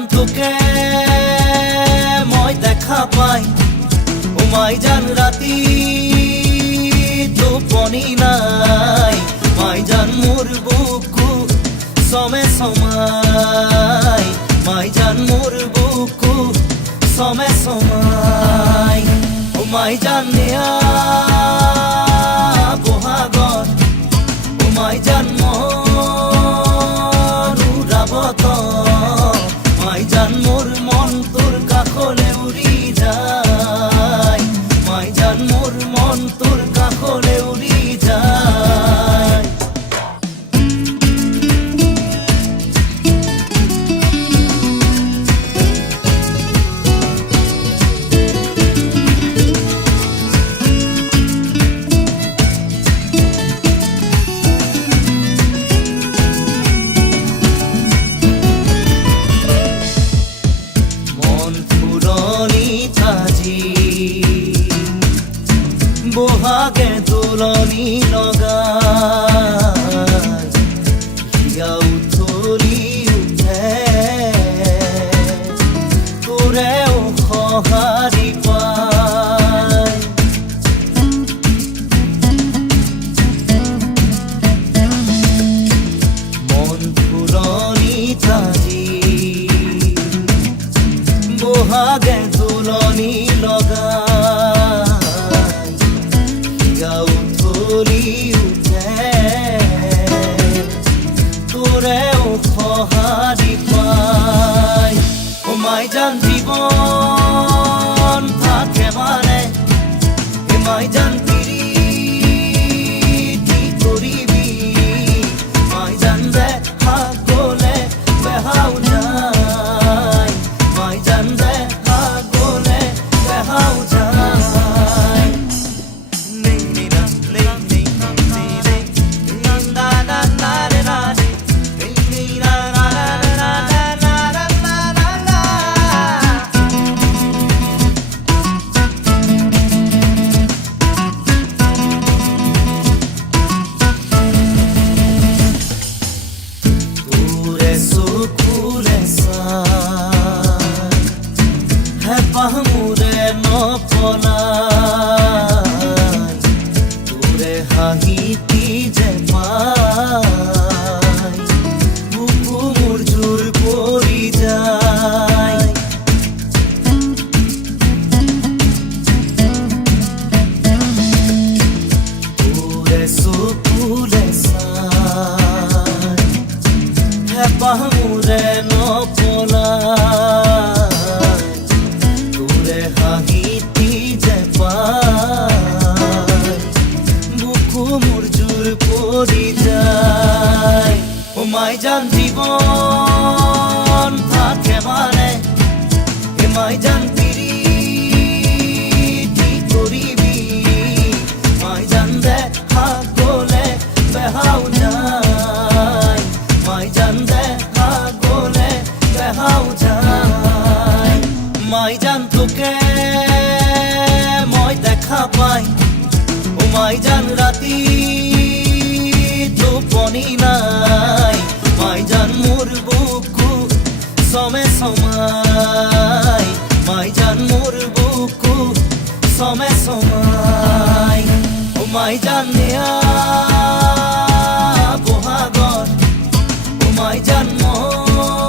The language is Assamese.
জান তোকে মই দেখা পাই ও মাই জান রাতি টোপনি নাই মাই জান মোর বুকু সমে সমাই মাই জান মোর বুকু সমে সমাই ও মাই জান নিয়া বহাগত ও মাই জান মনুরাবত মাই জান মোর মন তোর কাখলে উড়ি যায় মাই জান মোর মন তোর কাখলে উড়ি যায় বহাগে তুলনি লগাই হিয়া উথলি উঠে তোৰেও সঁহাৰি পাই মন ফুলনি তাজি বহাগে তুলনি লগাই তোৰেও সঁহাৰি পাই ও মাই জান জীৱন থাকে মানে এ মাই জান পিৰিতি কৰিবি মাই জান দেখা গ'লে বেহাও যায় মাই জান দেখা গ'লে বেহাও যায় পাহমুৰে নপলাই তোৰে হাঁহিতি যে পাই বুকু মোৰ জোৰ পৰি যায় তোৰে চকুলে চাই হে পাহমুৰে নপলাই হাঁহিতি যে পাই বুকু মোৰ জোৰ পৰি যায় ও মাই জান জীৱন থাকে মানে এ মাই জান পিৰিতি কৰিবি মাই জান দেখা গ'লে বেহাও যায় মাই জান দেখা গ'লে বেহাও যায় মাই জান তোকে মই দেখা পাই ও মাই জান রাতি টোপনি নাই মাই জান মোর বুকু সমে সমাই মাই জান মোর বুকু সমে সমাই ও মাই জান নিয়া বহাগত ও মাই জান মনুরাবত